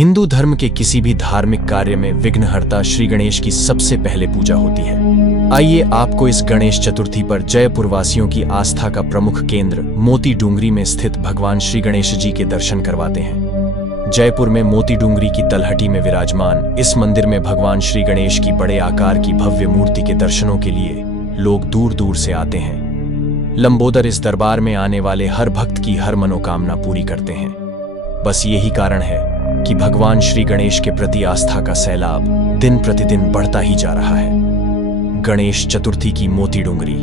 हिंदू धर्म के किसी भी धार्मिक कार्य में विघ्नहर्ता श्री गणेश की सबसे पहले पूजा होती है। आइए आपको इस गणेश चतुर्थी पर जयपुर वासियों की आस्था का प्रमुख केंद्र मोती डूंगरी में स्थित भगवान श्री गणेश जी के दर्शन करवाते हैं। जयपुर में मोती डूंगरी की तलहटी में विराजमान इस मंदिर में भगवान श्री गणेश की बड़े आकार की भव्य मूर्ति के दर्शनों के लिए लोग दूर दूर से आते हैं। लंबोदर इस दरबार में आने वाले हर भक्त की हर मनोकामना पूरी करते हैं। बस यही कारण है कि भगवान श्री गणेश के प्रति आस्था का सैलाब दिन प्रतिदिन बढ़ता ही जा रहा है। गणेश चतुर्थी की मोती डूंगरी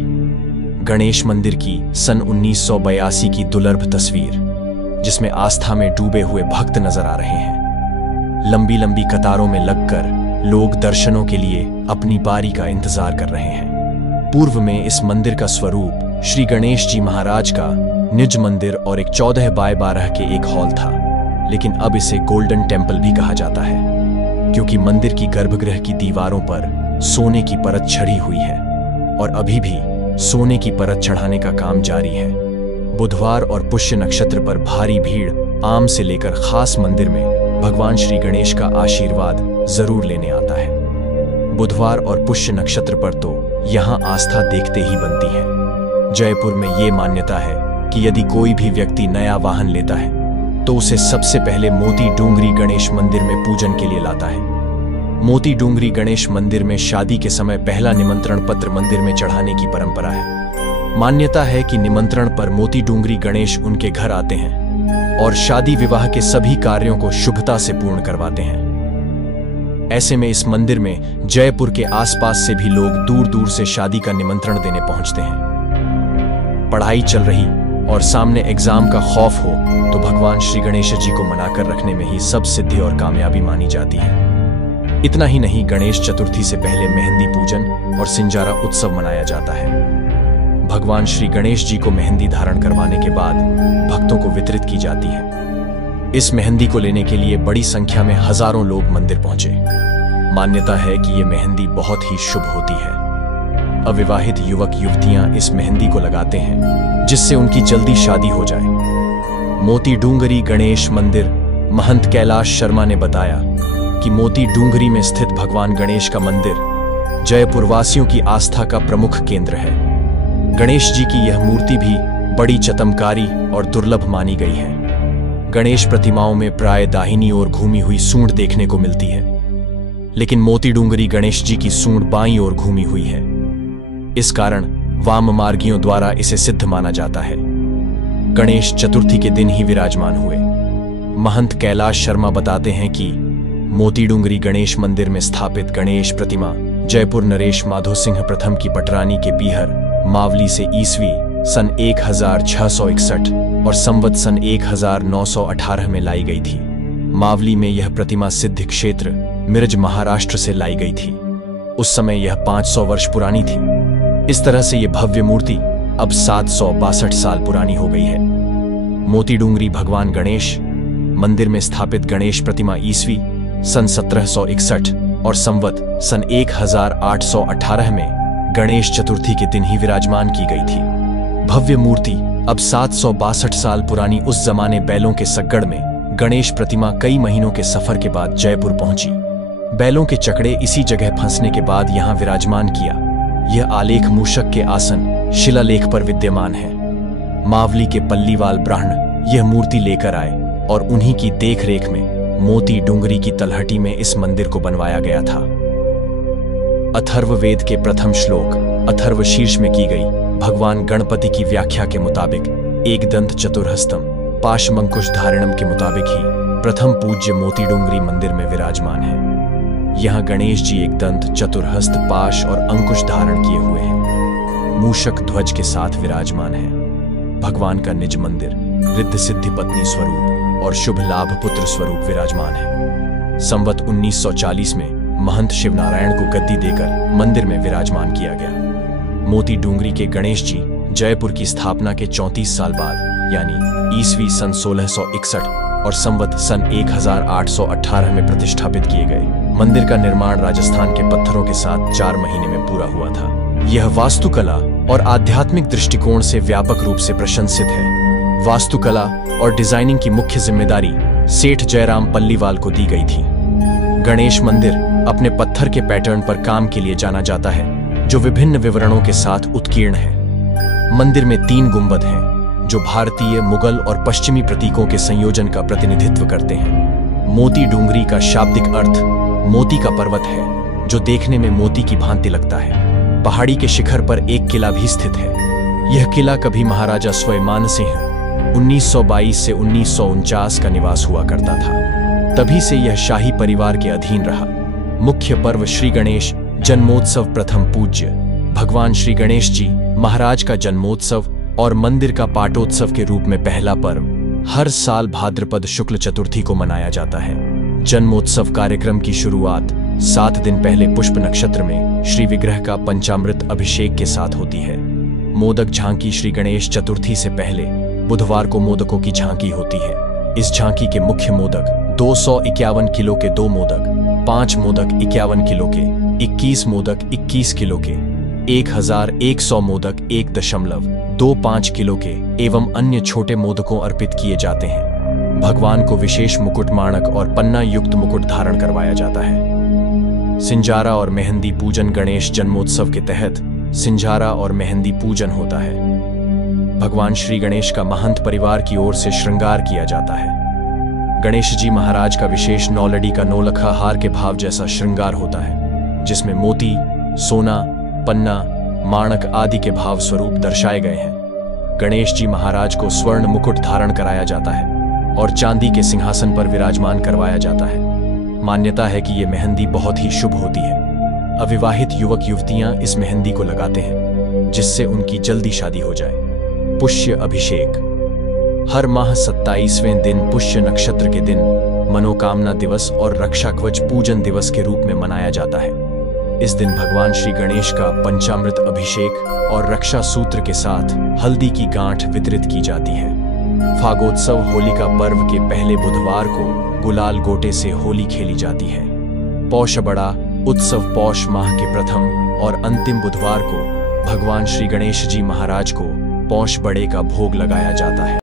गणेश मंदिर की सन 1982 की दुर्लभ तस्वीर, जिसमें आस्था में डूबे हुए भक्त नजर आ रहे हैं। लंबी लंबी कतारों में लगकर लोग दर्शनों के लिए अपनी बारी का इंतजार कर रहे हैं। पूर्व में इस मंदिर का स्वरूप श्री गणेश जी महाराज का निज मंदिर और एक 14 बाय 12 के एक हॉल था, लेकिन अब इसे गोल्डन टेम्पल भी कहा जाता है, क्योंकि मंदिर की गर्भगृह की दीवारों पर सोने की परत चढ़ी हुई है और अभी भी सोने की परत चढ़ाने का काम जारी है। बुधवार और पुष्य नक्षत्र पर भारी भीड़ आम से लेकर खास मंदिर में भगवान श्री गणेश का आशीर्वाद जरूर लेने आता है। बुधवार और पुष्य नक्षत्र पर तो यहाँ आस्था देखते ही बनती है। जयपुर में ये मान्यता है कि यदि कोई भी व्यक्ति नया वाहन लेता है तो उसे सबसे पहले मोती डूंगरी गणेश मंदिर में पूजन के लिए लाता है। मोती डूंगरी गणेश मंदिर में शादी के समय पहला निमंत्रण पत्र मंदिर में चढ़ाने की परंपरा है। मान्यता है कि निमंत्रण पर मोती डूंगरी गणेश उनके घर आते हैं और शादी विवाह के सभी कार्यों को शुभता से पूर्ण करवाते हैं। ऐसे में इस मंदिर में जयपुर के आसपास से भी लोग दूर दूर से शादी का निमंत्रण देने पहुंचते हैं। पढ़ाई चल रही और सामने एग्जाम का खौफ हो तो भगवान श्री गणेश जी को मनाकर रखने में ही सब सिद्धि और कामयाबी मानी जाती है। इतना ही नहीं, गणेश चतुर्थी से पहले मेहंदी पूजन और सिंजारा उत्सव मनाया जाता है। भगवान श्री गणेश जी को मेहंदी धारण करवाने के बाद भक्तों को वितरित की जाती है। इस मेहंदी को लेने के लिए बड़ी संख्या में हजारों लोग मंदिर पहुंचे। मान्यता है कि ये मेहंदी बहुत ही शुभ होती है। अविवाहित युवक युवतियां इस मेहंदी को लगाते हैं जिससे उनकी जल्दी शादी हो जाए। मोती डूंगरी गणेश मंदिर महंत कैलाश शर्मा ने बताया कि मोती डूंगरी में स्थित भगवान गणेश का मंदिर जयपुर वासियों की आस्था का प्रमुख केंद्र है। गणेश जी की यह मूर्ति भी बड़ी चमत्कारी और दुर्लभ मानी गई है। गणेश प्रतिमाओं में प्राय दाहिनी ओर घूमी हुई सूंड देखने को मिलती है, लेकिन मोती डूंगरी गणेश जी की सूंड बाईं ओर घूमी हुई है। इस कारण वाम मार्गियों द्वारा इसे सिद्ध माना जाता है। गणेश चतुर्थी के दिन ही विराजमान हुए। महंत कैलाश शर्मा बताते हैं कि मोती डूंगरी गणेश मंदिर में स्थापित गणेश प्रतिमा जयपुर नरेश माधो सिंह प्रथम की पटरानी के बीहर मावली से ईस्वी सन 1661 और संवत सन 1918 में लाई गई थी। मावली में यह प्रतिमा सिद्ध क्षेत्र मिर्ज महाराष्ट्र से लाई गई थी। उस समय यह 500 वर्ष पुरानी थी। इस तरह से यह भव्य मूर्ति अब 762 साल पुरानी हो गई है। मोती डूंगरी भगवान गणेश मंदिर में स्थापित गणेश प्रतिमा ईस्वी सन 1761 और संवत सन 1818 में गणेश चतुर्थी के दिन ही विराजमान की गई थी। भव्य मूर्ति अब 762 साल पुरानी उस जमाने बैलों के सग्गड़ में गणेश प्रतिमा कई महीनों के सफर के बाद जयपुर पहुंची। बैलों के चकड़े इसी जगह फंसने के बाद यहां विराजमान किया। यह आलेख मूषक के आसन शिलालेख पर विद्यमान है। मावली के पल्लीवाल ब्राह्मण यह मूर्ति लेकर आए और उन्हीं की देखरेख में मोती डूंगरी की तलहटी में इस मंदिर को बनवाया गया था। अथर्ववेद के प्रथम श्लोक अथर्व शीर्ष में की गई भगवान गणपति की व्याख्या के मुताबिक एक दंत चतुर्हस्तम पाशमंकुश धारणम के मुताबिक ही प्रथम पूज्य मोती डूंगरी मंदिर में विराजमान है। यहाँ गणेश जी एक दंत चतुर्हस्त पाश और अंकुश धारण किए हुए हैं, मूषक ध्वज के साथ विराजमान है। भगवान का निज मंदिर रिद्ध सिद्धि पत्नी स्वरूप और शुभ लाभ पुत्र स्वरूप विराजमान है। संवत 1940 में महंत शिवनारायण को गद्दी देकर मंदिर में विराजमान किया गया। मोती डूंगरी के गणेश जी जयपुर की स्थापना के 34 साल बाद यानी ईस्वी सन 1661 और संवत सन 1818 में प्रतिष्ठापित किए गए। मंदिर का निर्माण राजस्थान के पत्थरों के साथ 4 महीने में पूरा हुआ था। यह वास्तुकला और आध्यात्मिक दृष्टिकोण से व्यापक रूप से प्रशंसित है। वास्तुकला और डिजाइनिंग की मुख्य जिम्मेदारी सेठ जयराम पल्लीवाल को दी गई थी। गणेश मंदिर अपने पत्थर के पैटर्न पर काम के लिए जाना जाता है, जो विभिन्न विवरणों के साथ उत्कीर्ण है। मंदिर में 3 गुंबद हैं, जो भारतीय, मुगल और पश्चिमी प्रतीकों के संयोजन का प्रतिनिधित्व करते हैं। मोती डूंगरी का शाब्दिक अर्थ मोती का पर्वत है, जो देखने में मोती की भांति लगता है। पहाड़ी के शिखर पर एक किला भी स्थित है। यह किला कभी महाराजा स्वयं सिंह 1922 से 1949 का निवास हुआ करता था। तभी से यह शाही परिवार के अधीन रहा। मुख्य पर्व श्री गणेश जन्मोत्सव, प्रथम पूज्य भगवान श्री गणेश जी महाराज का जन्मोत्सव और मंदिर का पाटोत्सव के रूप में पहला पर्व हर साल भाद्रपद शुक्ल चतुर्थी को मनाया जाता है। जन्मोत्सव कार्यक्रम की शुरुआत 7 दिन पहले पुष्प नक्षत्र में श्री विग्रह का पंचामृत अभिषेक के साथ होती है। मोदक झांकी श्री गणेश चतुर्थी से पहले बुधवार को मोदकों की झांकी होती है। इस झांकी के मुख्य मोदक 251 किलो के 2 मोदक, 5 मोदक 51 किलो के, 21 मोदक 21 किलो के, 1100 मोदक 1.25 किलो के एवं अन्य छोटे मोदकों अर्पित किए जाते हैं। भगवान को विशेष मुकुट, माणक और पन्ना युक्त मुकुट धारण करवाया जाता है। सिंजारा और मेहंदी पूजन गणेश जन्मोत्सव के तहत सिंजारा और मेहंदी पूजन होता है। भगवान श्री गणेश का महंत परिवार की ओर से श्रृंगार किया जाता है। गणेश जी महाराज का विशेष नौलड़ी का नौलखा हार के भाव जैसा श्रृंगार होता है, जिसमें मोती, सोना, पन्ना, माणक आदि के भाव स्वरूप दर्शाए गए हैं। गणेश जी महाराज को स्वर्ण मुकुट धारण कराया जाता है और चांदी के सिंहासन पर विराजमान करवाया जाता है। मान्यता है कि यह मेहंदी बहुत ही शुभ होती है। अविवाहित युवक युवतियां इस मेहंदी को लगाते हैं, जिससे उनकी जल्दी शादी हो जाए। पुष्य अभिषेक हर माह 27वें दिन पुष्य नक्षत्र के दिन मनोकामना दिवस और रक्षा कवच पूजन दिवस के रूप में मनाया जाता है। इस दिन भगवान श्री गणेश का पंचामृत अभिषेक और रक्षा सूत्र के साथ हल्दी की गांठ वितरित की जाती है। फागोत्सव होलिका पर्व के पहले बुधवार को गुलाल गोटे से होली खेली जाती है। पौष बड़ा उत्सव पौष माह के प्रथम और अंतिम बुधवार को भगवान श्री गणेश जी महाराज को पौष बड़े का भोग लगाया जाता है।